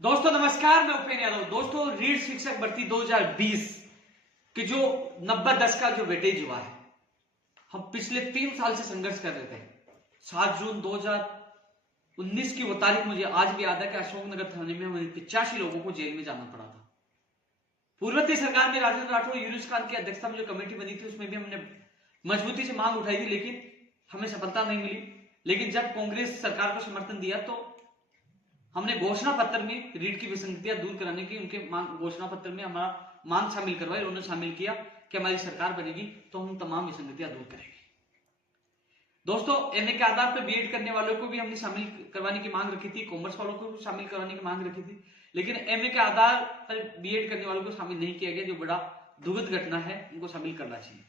दोस्तों नमस्कार, मैं उपेंद्र यादव। दोस्तों रीट शिक्षक भर्ती 2020 की जो 90-10 का जो वेटेज हुआ है, हम पिछले 3 साल से संघर्ष कर रहे थे। 7 जून 2019 की वो तारीख मुझे आज भी याद है कि अशोकनगर थाने में हमें 85 लोगों को जेल में जाना पड़ा था। पूर्ववर्ती सरकार में राजेंद्र राठौर यूनुस खान की अध्यक्षता में जो कमेटी बनी थी, उसमें भी हमने मजबूती से मांग उठाई थी, लेकिन हमें सफलता नहीं मिली। लेकिन जब कांग्रेस सरकार को समर्थन दिया तो हमने घोषणा पत्र में रीट की विसंगतियां दूर कराने की उनके घोषणा पत्र में हमारा मांग शामिल करवाई। उन्होंने शामिल किया कि हमारी सरकार बनेगी तो हम तमाम विसंगतियां दूर करेंगे। दोस्तों एमए के आधार पर बीएड करने वालों को भी हमने शामिल करवाने की मांग रखी थी, कॉमर्स वालों को भी शामिल करवाने की मांग रखी थी, लेकिन एमए के आधार पर बीएड करने वालों को शामिल नहीं किया गया। जो बड़ा दुखद घटना है, उनको शामिल करना चाहिए।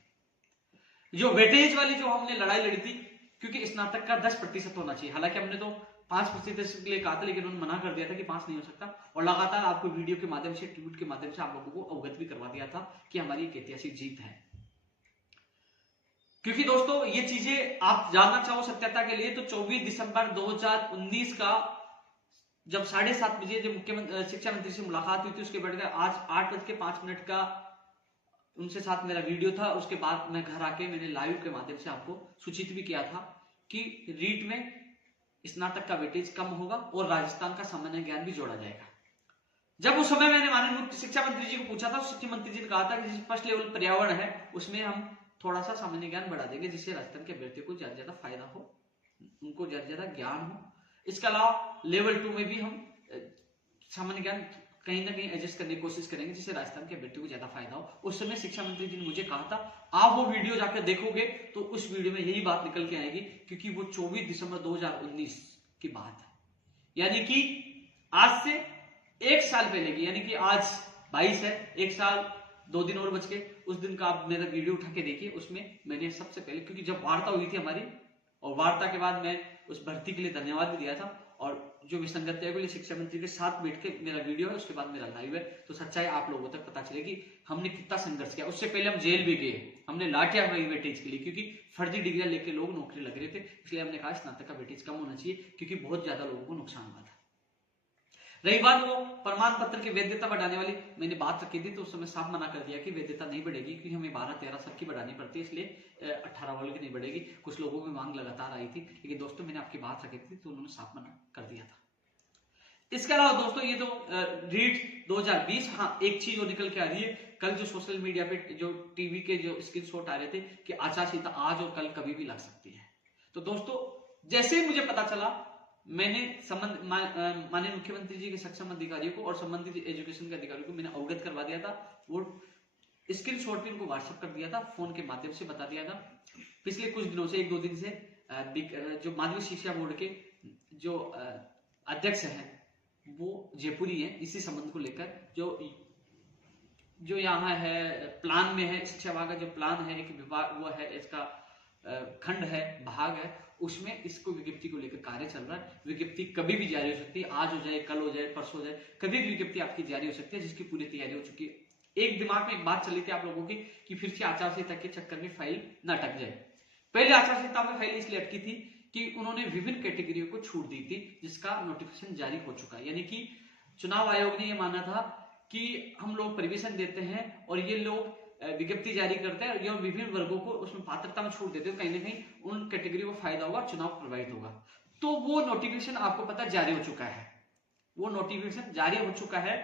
जो वेटेज वाली जो हमने लड़ाई लड़ी थी, क्योंकि स्नातक का 10% होना चाहिए, हालांकि हमने तो 5% के लिए कहा था, लेकिन उन्होंने मना कर दिया था कि 5 नहीं हो सकता। और लगातार आपको वीडियो के माध्यम से, ट्वीट के माध्यम से आप लोगों को अवगत भी करवा दिया था कि हमारी एक ऐतिहासिक जीत है। क्योंकि दोस्तों ये चीजें आप जानना चाहो सत्यता के लिए, तो 24 दिसंबर 2019 का जब 7:30 बजे जब मुख्यमंत्री शिक्षा मंत्री से मुलाकात हुई थी, उसके बाद आज 8:05 का उनसे साथ मेरा वीडियो था। उसके बाद मैं घर आके मैंने लाइव के माध्यम से आपको सूचित भी किया था कि रीट में स्नातक का वेटेज कम होगा और राजस्थान का सामान्य ज्ञान भी जोड़ा जाएगा। जब उस समय मैंने माननीय शिक्षा मंत्री जी को पूछा था, शिक्षा मंत्री जी ने कहा था कि जिस फर्स्ट लेवल पर्यावरण है उसमें हम थोड़ा सा सामान्य ज्ञान बढ़ा देंगे, जिससे राजस्थान के अभ्यर्थियों को ज्यादा ज्यादा फायदा हो, उनको ज्यादा ज्यादा ज्ञान हो। इसके अलावा लेवल 2 में भी हम सामान्य ज्ञान कहीं ना कहीं एडजस्ट करने की कोशिश करेंगे, जिससे राजस्थान के अभ्यर्थियों को ज्यादा फायदा हो। उस समय शिक्षा मंत्री जी ने मुझे कहा था, आप वो वीडियो जाकर देखोगे तो उस वीडियो में यही बात निकल के आएगी, क्योंकि वो 24 दिसंबर 2019 की बात है, यानी कि आज से 1 साल पहले की, यानी कि आज 22 है, 1 साल 2 दिन और बच के उस दिन का आप मेरा वीडियो उठा के देखिए। उसमें मैंने सबसे पहले, क्योंकि जब वार्ता हुई थी हमारी, और वार्ता के बाद मैं उस भर्ती के लिए धन्यवाद भी दिया था, और जो विसंगतियों के लिए शिक्षा मंत्री के साथ बैठ के मेरा वीडियो है, उसके बाद मेरा लाइव है, तो सच्चाई आप लोगों तक पता चलेगी हमने कितना संघर्ष किया। उससे पहले हम जेल भी गए, हमने लाठियां खाई वेटेज के लिए, क्योंकि फर्जी डिग्रियां लेके लोग नौकरी लग रहे थे। इसलिए हमने कहा स्नातक का वेटेज कम होना चाहिए, क्योंकि बहुत ज्यादा लोगों को नुकसान हुआ था। रही बात वो प्रमाण पत्र की वैधता बढ़ाने वाली, मैंने बात रखी थी तो उस समय साफ मना कर दिया कि वैधता नहीं बढ़ेगी, क्योंकि हमें 12-13 साल की बढ़ानी पड़ती है, इसलिए 18 वालों की नहीं बढ़ेगी। कुछ लोगों की मांग लगातार आई थी, लेकिन दोस्तों मैंने आपकी बात रखी थी तो उन्होंने साफ मना कर दिया था। इसके अलावा दोस्तों ये तो रीट 2020, हाँ एक चीज और निकल के आ रही है। कल जो सोशल मीडिया पे जो टीवी के जो स्क्रीनशॉट आ रहे थे कि आचार संहिता आज और कल कभी भी लग सकती है, तो दोस्तों जैसे ही मुझे पता चला, मैंने माननीय मुख्यमंत्री जी के सक्षम अधिकारियों को और संबंधित एजुकेशन के अधिकारियों को मैंने अवगत करवा दिया था। वो स्क्रीनशॉट भी उनको व्हाट्सएप कर दिया था, फोन के माध्यम से बता दिया था। पिछले कुछ दिनों से, 1-2 दिन से जो माध्यमिक शिक्षा बोर्ड के जो अध्यक्ष हैं वो जयपुरी है, इसी संबंध को लेकर जो यहाँ है प्लान में है, शिक्षा विभाग का जो प्लान है, एक विभाग वो है, इसका खंड है, भाग है, उसमें इसको विज्ञप्ति को लेकर कार्य चल रहा है। विज्ञप्ति कभी भी जारी हो सकती है, आज हो जाए, कल हो जाए, परसों हो जाए, कभी भी विज्ञप्ति आपकी जारी हो सकती है, जिसकी पूरी तैयारी हो चुकी है। एक दिमाग में एक बात चली थी आप लोगों की कि फिर से आचार संहिता के चक्कर में फाइल न अटक जाए। पहले आचार संहिता में फाइल इसलिए अटकी थी कि उन्होंने विभिन्न कैटेगरियों को छूट दी थी, जिसका नोटिफिकेशन जारी हो चुका है। यानी कि चुनाव आयोग ने यह माना था कि हम लोग परमिशन देते हैं और ये लोग विज्ञप्ति जारी करते हैं, और ये विभिन्न वर्गों को उसमें पात्रता में छूट देते हैं, कहीं ना कहीं उन कैटेगरी को फायदा होगा, चुनाव प्रभावित होगा। तो वो नोटिफिकेशन आपको पता जारी हो चुका है, वो नोटिफिकेशन जारी हो चुका है।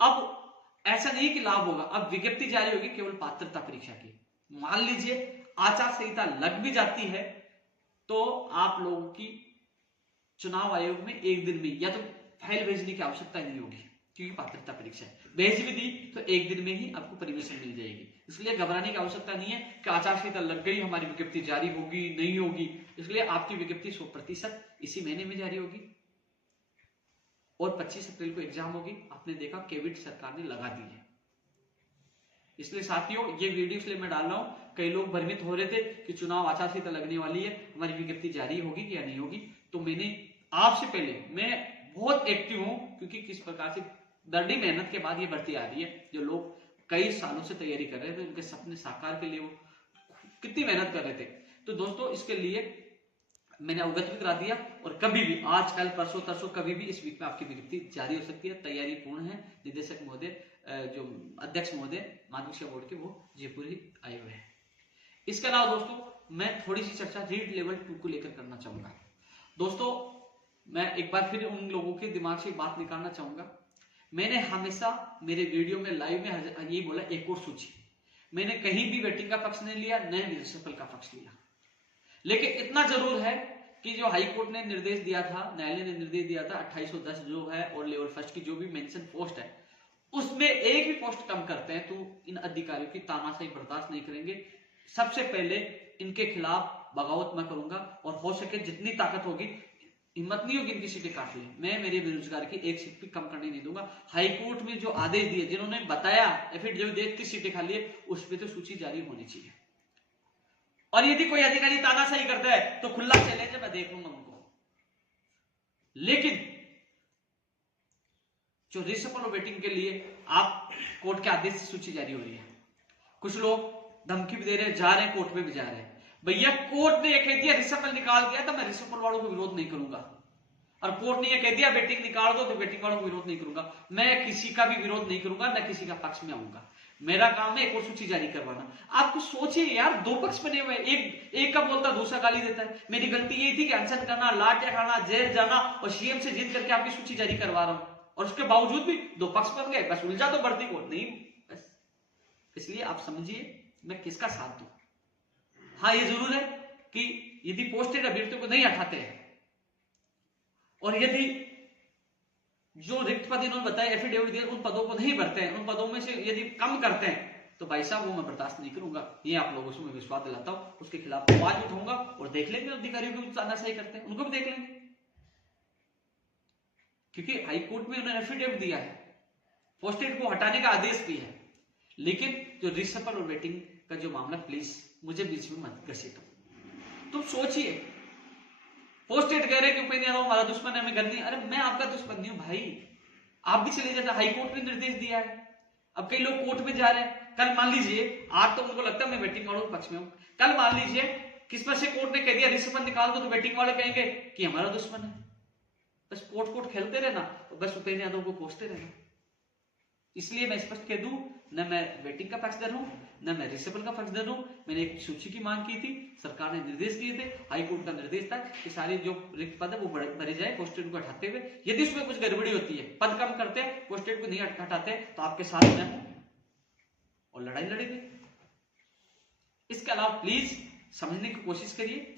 अब ऐसा नहीं कि लाभ होगा, अब विज्ञप्ति जारी होगी केवल पात्रता परीक्षा की। मान लीजिए आचार संहिता लग भी जाती है तो आप लोगों की चुनाव आयोग में एक दिन में या तो फाइल भेजने की आवश्यकता नहीं होगी, क्योंकि पात्रता परीक्षा है। भेज भी दी तो एक दिन में ही आपको परमिशन मिल जाएगी। इसलिए घबराने की आवश्यकता नहीं है कि आचार संहिता लग गई, हमारी विज्ञप्ति जारी होगी नहीं होगी। इसलिए आपकी विज्ञप्ति 100% इसी महीने में जारी होगी और 25 अप्रैल को एग्जाम होगी। आपने देखा केविट सरकार ने लगा दी है। इसलिए साथियों ये वीडियो इसलिए मैं डाल रहा हूं, कई लोग भ्रमित हो रहे थे कि चुनाव आचार संहिता लगने वाली है, हमारी विज्ञप्ति जारी होगी कि या नहीं होगी। तो मैंने आपसे पहले, मैं बहुत एक्टिव हूं, क्योंकि किस प्रकार से दर्दी मेहनत के बाद ये भर्ती आ रही है। जो लोग कई सालों से तैयारी कर रहे थे, उनके सपने साकार के लिए वो कितनी मेहनत कर रहे थे। तो दोस्तों इसके लिए मैंने अवगत भी करा दिया, और कभी भी आज कल परसों तरसों कभी भी इस वीक में आपकी विज्ञप्ति जारी हो सकती है। तैयारी पूर्ण है। निदेशक महोदय, जो अध्यक्ष महोदय माध्यमिक शिक्षा बोर्ड के, वो जयपुर ही आए हुए हैं। इसके अलावा दोस्तों मैं थोड़ी सी चर्चा रीड लेवल 2 को लेकर करना चाहूंगा। दोस्तों मैं एक बार फिर उन लोगों के दिमाग से बात निकालना चाहूंगा, मैंने हमेशा मेरे वीडियो में लाइव में यही बोला, एक और सूची। मैंने कहीं भी वेटिंग का पक्ष नहीं लिया, न रिसफल का पक्ष लिया। लेकिन इतना जरूर है कि जो हाई कोर्ट ने निर्देश दिया था, न्यायालय ने निर्देश दिया था 2810 जो है और लेवल फर्स्ट की जो भी मेंशन पोस्ट है, उसमें एक भी पोस्ट कम करते हैं तो इन अधिकारियों की तानाशाही बर्दाश्त नहीं करेंगे। सबसे पहले इनके खिलाफ बगावत मैं करूंगा, और हो सके जितनी ताकत होगी, हिम्मत नहीं होगी इनकी सीटें काट ली, मैं मेरे बेरोजगार की एक सीट भी कम करने नहीं दूंगा। हाईकोर्ट में जो आदेश दिए, जिन्होंने बताया एफिडेविट 30 सीटें खाली है, उस पर तो सूची जारी होनी चाहिए। और यदि कोई अधिकारी तानाशाही करता है तो खुला चैलेंज है, मैं देख लूंगा उनको। लेकिन जो रिसफल वेटिंग के लिए आप कोर्ट के आदेश से सूची जारी हो रही है, कुछ लोग धमकी भी दे रहे हैं, जा रहे हैं कोर्ट में भी जा रहे हैं। भैया कोर्ट ने यह कह दिया रिसफल निकाल दिया तो मैं रिसफल वालों को विरोध नहीं करूंगा, और कोर्ट ने यह कह दिया वेटिंग निकाल दो तो वेटिंग वालों को विरोध नहीं करूंगा। मैं किसी का भी विरोध नहीं करूंगा, न किसी का पक्ष में आऊंगा। मेरा काम है एक और सूची जारी करवाना। आप कुछ सोचिए यार, दो पक्ष बने हुए, एक का बोलता दूसरा गाली देता है। मेरी गलती यही थी कि अनशन करना, लाठियां खाना, जेल जाना और सीएम से जिद करके आपकी सूची जारी करवा रहा हूं, और उसके बावजूद भी दो पक्ष बन गए। बस उलझा तो बढ़ती को नहीं, बस इसलिए आप समझिए मैं किसका साथ दूं। हाँ ये जरूर है कि यदि पोस्टेड अभ्यर्थियों को नहीं हटाते हैं, और यदि जो रिक्त पद इन्होंने बताया एफिडेविट दिया उन पदों को नहीं भरते हैं, उन पदों में से यदि कम करते हैं तो भाई साहब वो मैं बर्दाश्त नहीं करूंगा। ये आप लोगों से मैं विश्वास दिलाता हूं। उसके खिलाफ आवाज उठाऊंगा, और देख लेंगे अधिकारियों को तानाशाही करते हैं उनको भी देख लेंगे, क्योंकि हाईकोर्ट में उन्होंने एफिडेविट दिया है, पोस्टेड को हटाने का आदेश भी है। लेकिन जो रिसफल और वेटिंग का जो मामला, प्लीज मुझे बीच में मत घसीटो। तुम सोचिए, पोस्टेड कह रहे कि उपेंद्र यादव हमारा दुश्मन है, हमें गंदी, अरे मैं आपका दुश्मन नहीं हूं भाई, आप भी चले जाते। हाईकोर्ट ने निर्देश दिया है, अब कई लोग कोर्ट में जा रहे हैं। कल मान लीजिए, आज तो उनको लगता है मैं वेटिंग वालों के पक्ष में हूं, कल मान लीजिए किस्मत से कोर्ट ने कह दिया रिसफल निकाल दो, तो वेटिंग वाले कहेंगे कि हमारा दुश्मन है। बस कोर्ट खेलते रहना, बस उपेंद्र यादव को कोसते रहना। इसलिए मैं स्पष्ट कह दूं, न मैं वेटिंग का पक्षधर हूं, न मैं रिसफल का पक्षधर हूं। मैंने एक सूची की मांग की थी, सरकार ने निर्देश दिए थे, हाईकोर्ट का निर्देश था कि सारी जो रिक्त पद है वो भरे जाए पोस्टेड को हटाते हुए। यदि उसमें कुछ गड़बड़ी होती है, पद कम करते हैं, पोस्टेड को नहीं हटाते, तो आपके साथ मैं हूं और लड़ाई लड़ेंगे। इसके अलावा प्लीज समझने की कोशिश करिए,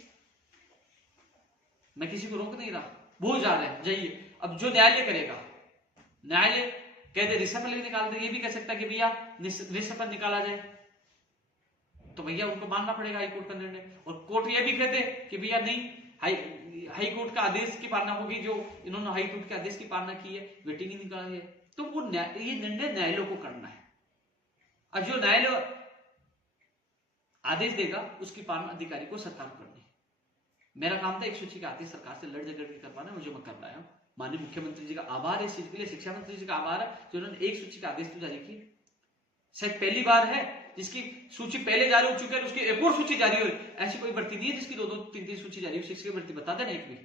मैं किसी को रोक नहीं रहा, भूल जा रहे हैं जाइए। अब जो न्यायालय करेगा, न्यायालय कहते रिसफल भी निकाल दे, ये भी कह सकता है कि भैया रिसफल निकाला जाए, तो भैया उनको मानना पड़ेगा हाईकोर्ट का निर्णय। और कोर्ट ये भी कहते कि भैया नहीं, हाईकोर्ट का आदेश की पालना होगी, जो इन्होंने हाईकोर्ट के आदेश की पालना की है, वेटिंग ही निकाली है, तो वो ये निर्णय न्यायालय को करना है। और जो न्यायालय आदेश देगा उसकी पालना अधिकारी को सरकार को करनी है। मेरा काम था एक सूची का आदेश सरकार से लड़ झगड़ के करवाना, मुझे मैं कर पाया हूं। माननीय मुख्यमंत्री जी का आभार है इस चीज के लिए, शिक्षा मंत्री जी का आभार है जो उन्होंने एक सूची का आदेश तो जारी की। शायद पहली बार है जिसकी सूची पहले जारी हो चुकी है, उसकी एक और सूची जारी हो। ऐसी कोई भर्ती नहीं है जिसकी 2-2, 3-3 सूची जारी हो। शिक्षक भर्ती बता देना एक भी,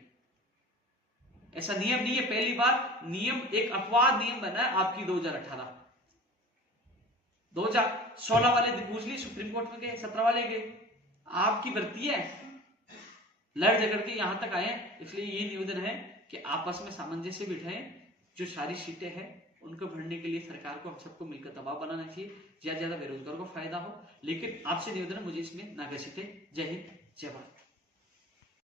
ऐसा नियम नहीं है। पहली बार नियम, एक अपवाद नियम बना है आपकी 2018, 2016 वाले पूछ ली, सुप्रीम कोर्ट में गए, 17 वाले गए, आपकी भर्ती है, लड़ झगड़ के यहां तक आए। इसलिए ये निवेदन है कि आपस में सामंजस्य बिठाएं, जो सारी सीटें हैं उनको भरने के लिए सरकार को, हम सबको मिलकर दबाव बनाना चाहिए, ज्यादा से ज्यादा बेरोजगारों को फायदा हो। लेकिन आपसे निवेदन है, मुझे इसमें ना घसीटे। जय हिंद, जय भारत।